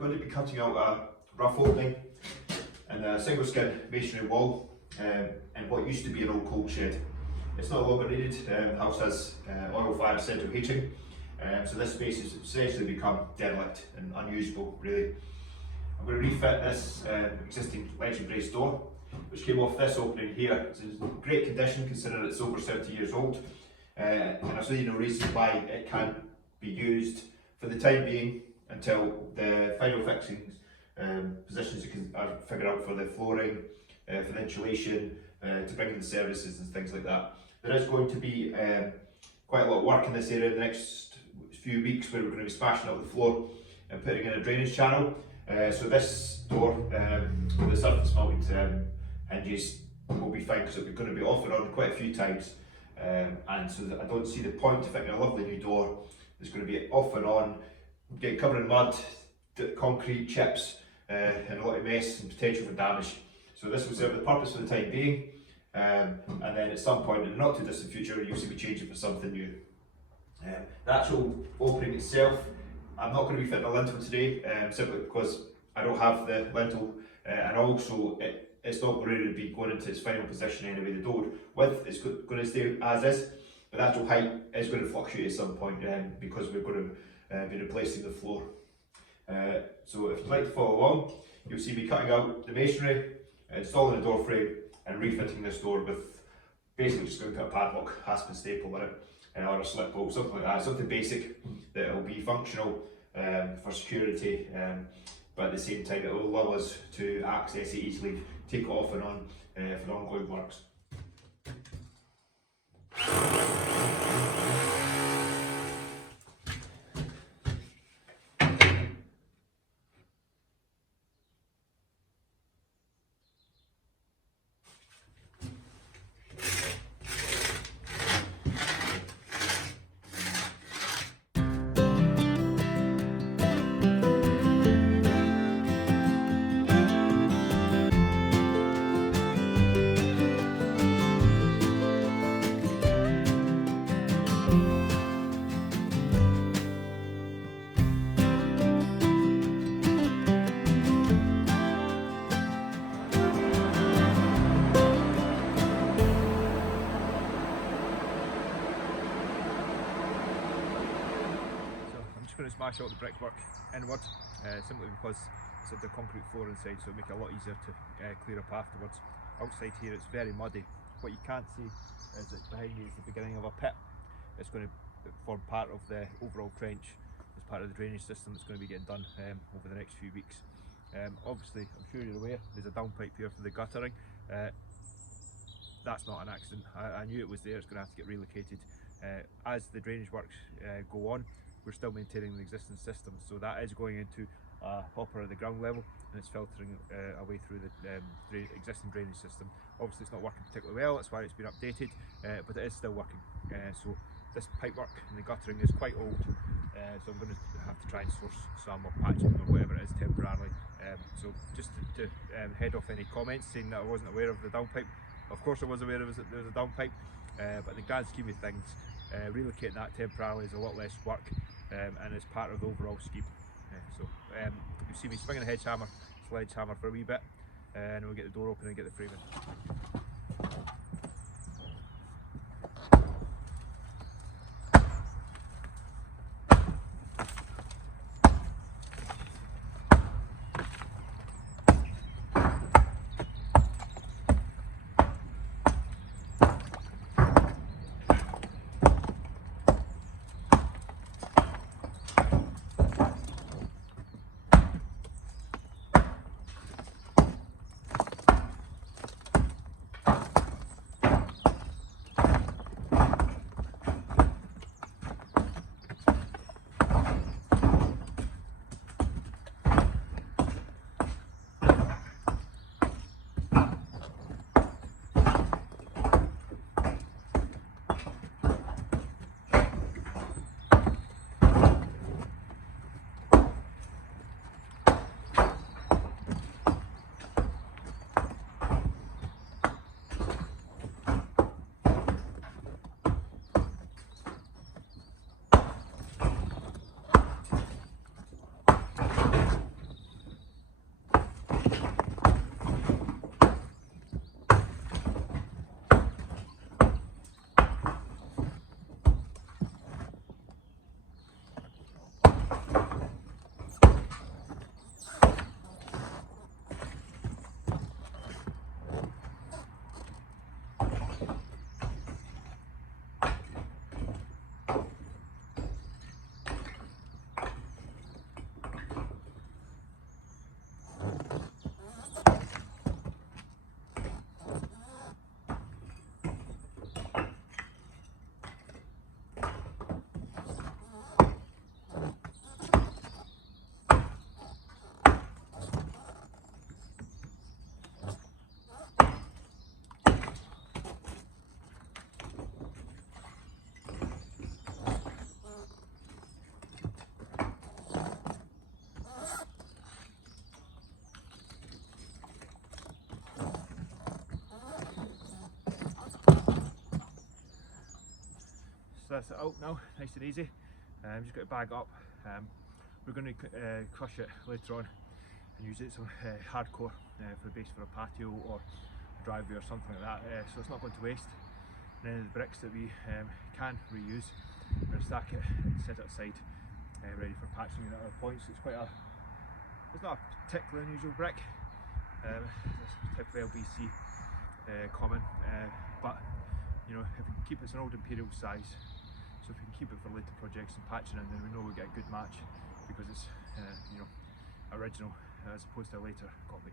going to be cutting out a rough opening in a single skin masonry wall in what used to be an old coal shed. It's no longer needed. The house has oil fired central heating, so this space has essentially become derelict and unusable really. I'm going to refit this existing ledge and brace door, which came off this opening here. It's in great condition considering it's over 70 years old, and I see no reason why it can't be used for the time being until the final fixings positions are figured out for the flooring, for the insulation, to bring in the services and things like that. There is going to be quite a lot of work in this area in the next few weeks, where we're going to be smashing up the floor and putting in a drainage channel. So this door with the surface mounted hinges will be fine, because it's going to be off and on quite a few times, and so I don't see the point of fitting a lovely new door that's going to be off and on, get covered in mud, concrete chips, and a lot of mess and potential for damage. So this will serve the purpose for the time being, and then at some point in the not too distant future you'll see me change it for something new. The actual opening itself, I'm not going to be fitting a lintel today, simply because I don't have the lintel, and also it's not going to be going into its final position anyway. The door width is going to stay as is, but the actual height is going to fluctuate at some point because we're going to be replacing the floor. So if you'd like to follow along, you'll see me cutting out the masonry, installing the door frame and refitting this door with basically just going to put a padlock, hasp and staple in it, or a slip bolt, something like that, something basic that will be functional for security, but at the same time it will allow us to access it easily, take it off and on for ongoing works. Going to smash out the brickwork inward, simply because it's the concrete floor inside, so it'll make it a lot easier to clear up afterwards. Outside here it's very muddy. What you can't see is that behind me is the beginning of a pit. It's going to form part of the overall trench as part of the drainage system that's going to be getting done over the next few weeks. Obviously, I'm sure you're aware, there's a downpipe here for the guttering. That's not an accident. I knew it was there. It's going to have to get relocated. As the drainage works go on, we're still maintaining the existing system, so that is going into a hopper at the ground level and it's filtering away through the existing drainage system. Obviously it's not working particularly well, that's why it's been updated, but it is still working. So this pipework and the guttering is quite old, so I'm going to have to try and source some or patch it or whatever it is temporarily. So just to head off any comments saying that I wasn't aware of the downpipe. Of course I was aware there was a downpipe, but in the grand scheme of things, relocating that temporarily is a lot less work, and it's part of the overall scheme. So you see me swinging a sledgehammer for a wee bit, and we'll get the door open and get the frame in. So that's it out now, nice and easy. Just got to bag it up. We're going to crush it later on and use it as some hardcore for the base for a patio or a driveway or something like that, so it's not going to waste. And then the bricks that we can reuse, we're going to stack it and set it aside ready for patching at other points. It's not a particularly unusual brick, it's typically LBC common, but you know, if we can keep it, it's an old imperial size, so if we can keep it for later projects and patching in, then we know we get a good match because it's you know, original as opposed to a later copy.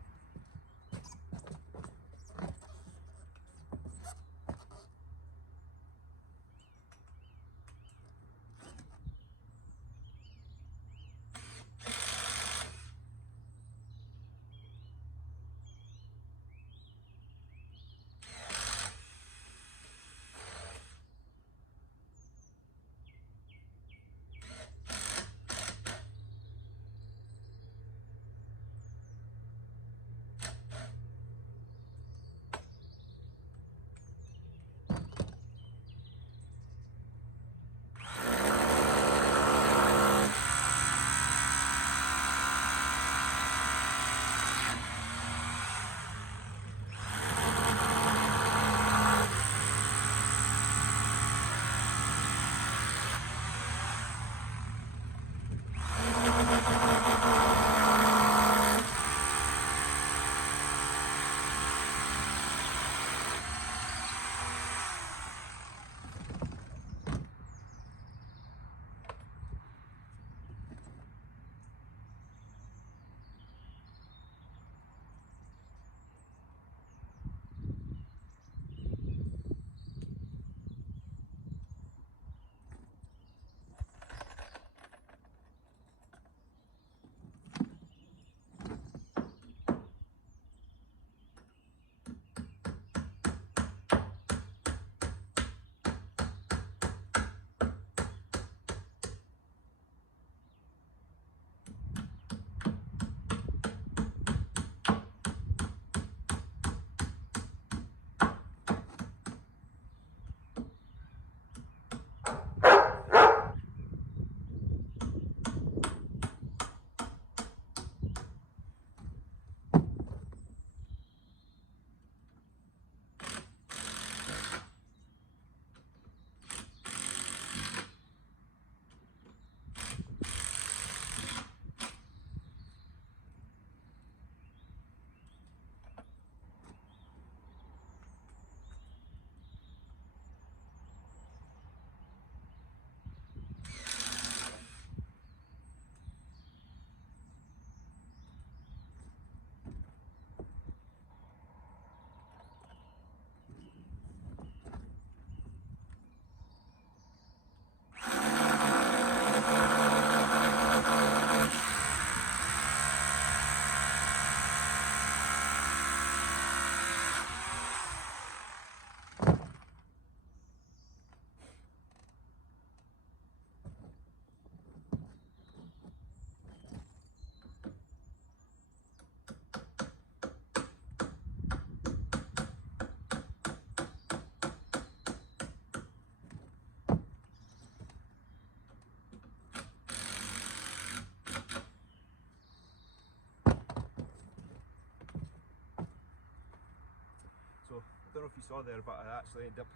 So I don't know if you saw there, but I actually ended up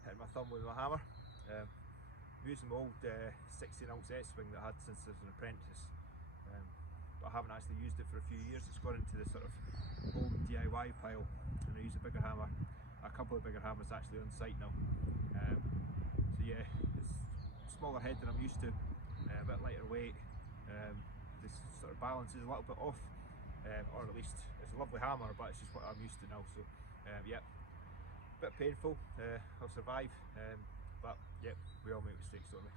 hitting my thumb with my hammer. I'm using my old 16-ounce S-swing that I had since I was an apprentice, but I haven't actually used it for a few years. It's gone into the sort of old DIY pile, and I use a bigger hammer, a couple of bigger hammers actually on site now. So yeah, it's a smaller head than I'm used to, a bit lighter weight. This sort of balance is a little bit off, or at least it's a lovely hammer, but it's just what I'm used to now. So yeah, a bit painful. I'll survive, but yeah, we all make mistakes, don't we?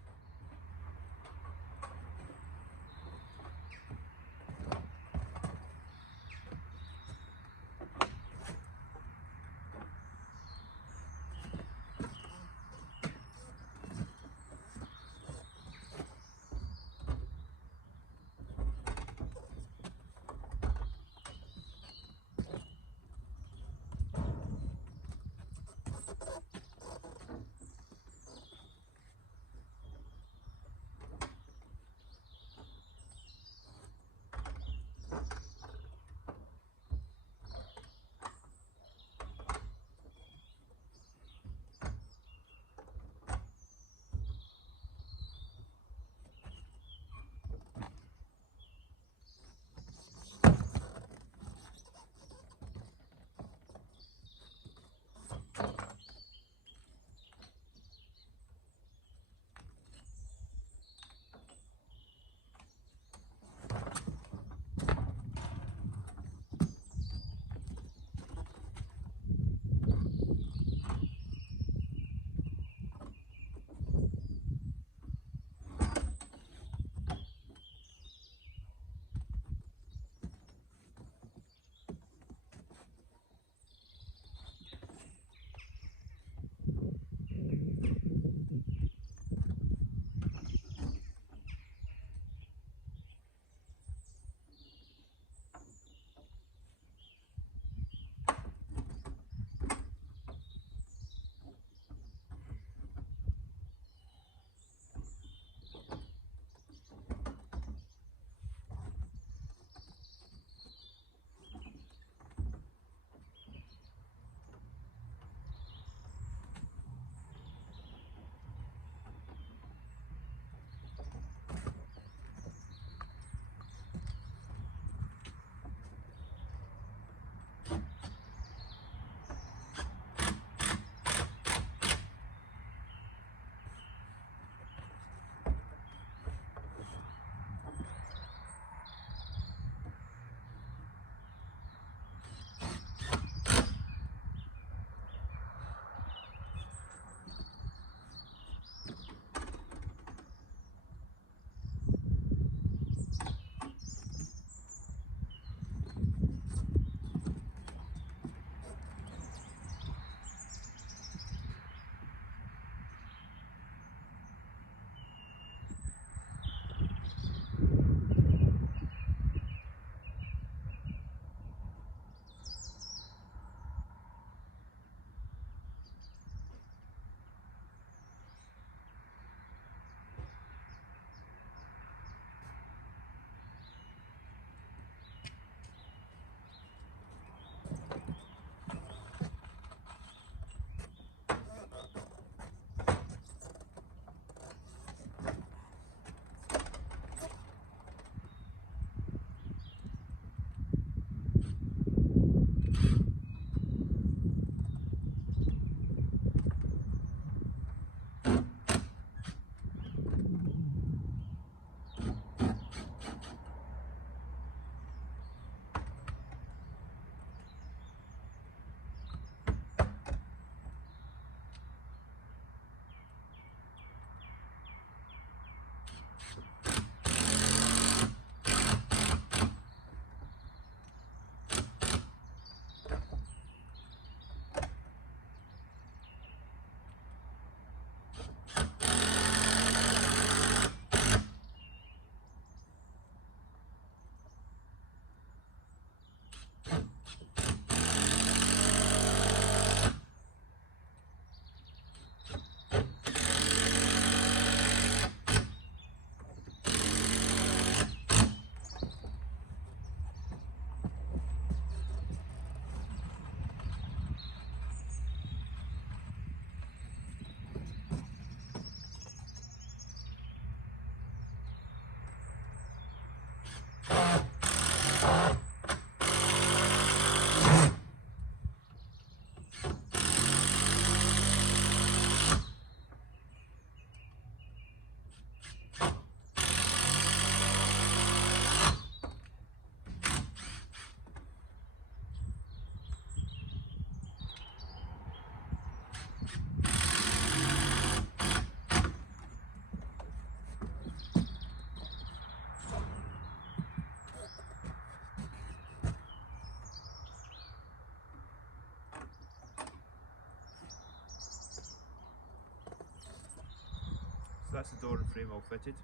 So that's the door and frame all fitted.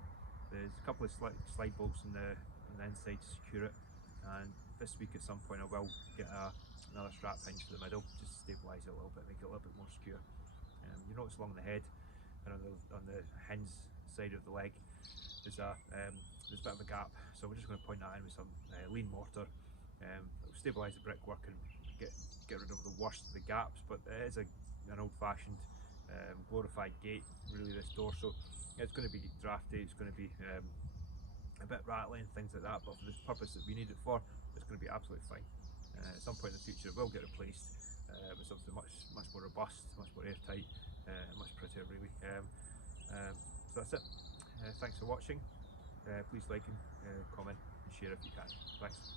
There's a couple of slide bolts on the inside to secure it, and this week at some point I will get another strap hinge for the middle just to stabilise it a little bit, make it a little bit more secure. You notice along the head and on the hinge side of the leg there's a bit of a gap, so we're just going to point that in with some lean mortar. It'll stabilise the brickwork and get rid of the worst of the gaps, but it is an old-fashioned glorified gate really, this door, so it's going to be drafty, it's going to be a bit rattly and things like that, but for the purpose that we need it for, it's going to be absolutely fine. At some point in the future it will get replaced with something much more robust, much more airtight, much prettier really. So that's it. Thanks for watching. Please like and comment and share if you can. Thanks.